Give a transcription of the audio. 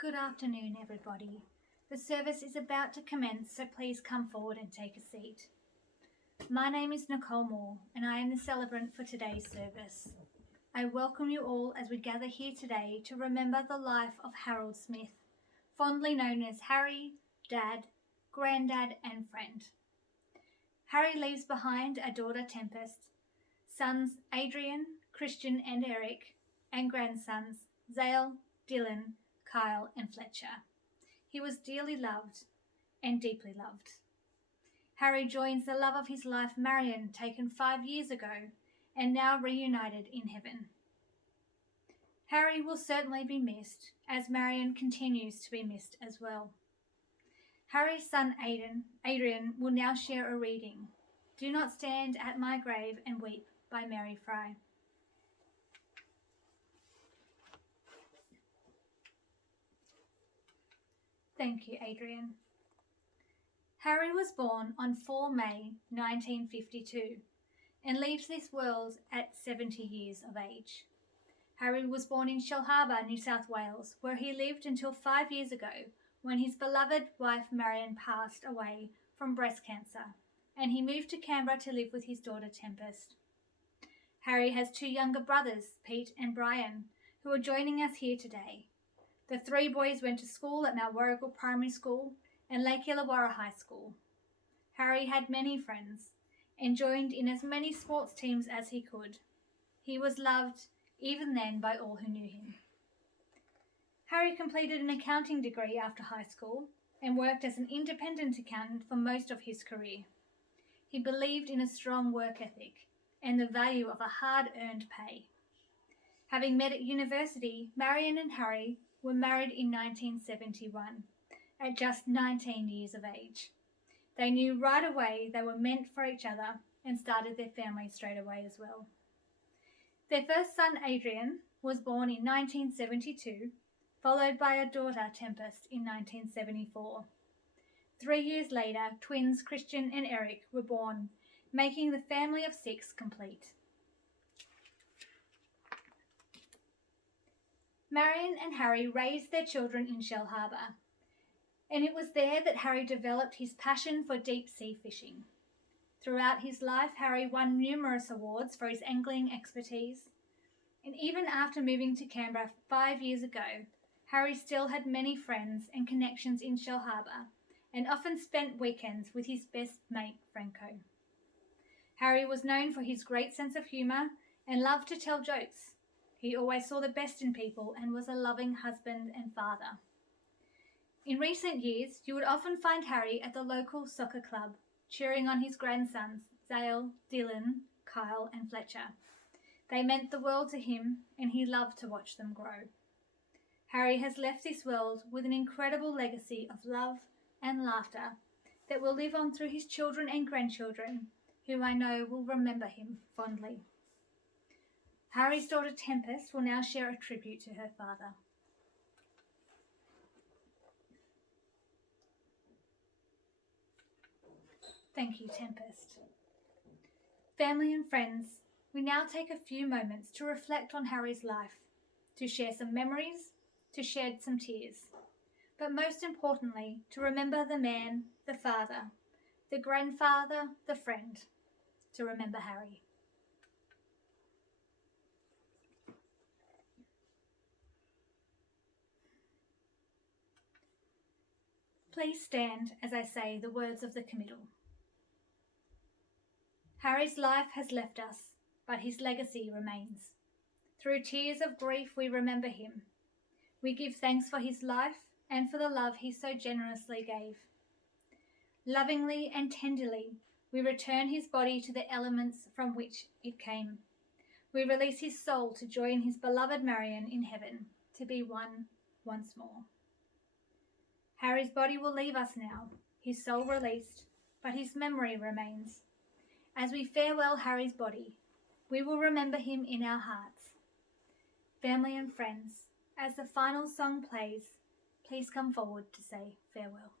Good afternoon, everybody. The service is about to commence, so please come forward and take a seat. My name is Nicole Moore, and I am the celebrant for today's service. I welcome you all as we gather here today to remember the life of Harold Smith, fondly known as Harry, Dad, Granddad, and Friend. Harry leaves behind a daughter, Tempest, sons Adrian, Christian, and Eric, and grandsons Zale, Dylan, Kyle, and Fletcher. He was dearly loved and deeply loved. Harry joins the love of his life, Marion, taken 5 years ago, and now reunited in heaven. Harry will certainly be missed, as Marion continues to be missed as well. Harry's son Adrian will now share a reading, Do Not Stand at My Grave and Weep by Mary Fry. Thank you, Adrian. Harry was born on 4 May 1952 and leaves this world at 70 years of age. Harry was born in Shellharbour, New South Wales, where he lived until 5 years ago when his beloved wife Marion passed away from breast cancer, and he moved to Canberra to live with his daughter Tempest. Harry has 2 younger brothers, Pete and Brian, who are joining us here today. The 3 boys went to school at Mount Warrigal Primary School and Lake Illawarra High School. Harry had many friends and joined in as many sports teams as he could. He was loved even then by all who knew him. Harry completed an accounting degree after high school and worked as an independent accountant for most of his career. He believed in a strong work ethic and the value of a hard-earned pay. Having met at university, Marion and Harry were married in 1971 at just 19 years of age. They knew right away they were meant for each other and started their family straight away as well. Their first son, Adrian, was born in 1972, followed by a daughter, Tempest, in 1974. 3 years later, twins Christian and Eric were born, making the family of 6 complete. Marion and Harry raised their children in Shellharbour, and it was there that Harry developed his passion for deep-sea fishing. Throughout his life, Harry won numerous awards for his angling expertise, and even after moving to Canberra 5 years ago, Harry still had many friends and connections in Shellharbour and often spent weekends with his best mate, Franco. Harry was known for his great sense of humour and loved to tell jokes. He always saw the best in people and was a loving husband and father. In recent years, you would often find Harry at the local soccer club, cheering on his grandsons, Zale, Dylan, Kyle, and Fletcher. They meant the world to him, and he loved to watch them grow. Harry has left this world with an incredible legacy of love and laughter that will live on through his children and grandchildren, who I know will remember him fondly. Harry's daughter Tempest will now share a tribute to her father. Thank you, Tempest. Family and friends, we now take a few moments to reflect on Harry's life, to share some memories, to shed some tears, but most importantly, to remember the man, the father, the grandfather, the friend, to remember Harry. Please stand as I say the words of the committal. Harry's life has left us, but his legacy remains. Through tears of grief we remember him. We give thanks for his life and for the love he so generously gave. Lovingly and tenderly, we return his body to the elements from which it came. We release his soul to join his beloved Marion in heaven, to be one once more. Harry's body will leave us now, his soul released, but his memory remains. As we farewell Harry's body, we will remember him in our hearts. Family and friends, as the final song plays, please come forward to say farewell.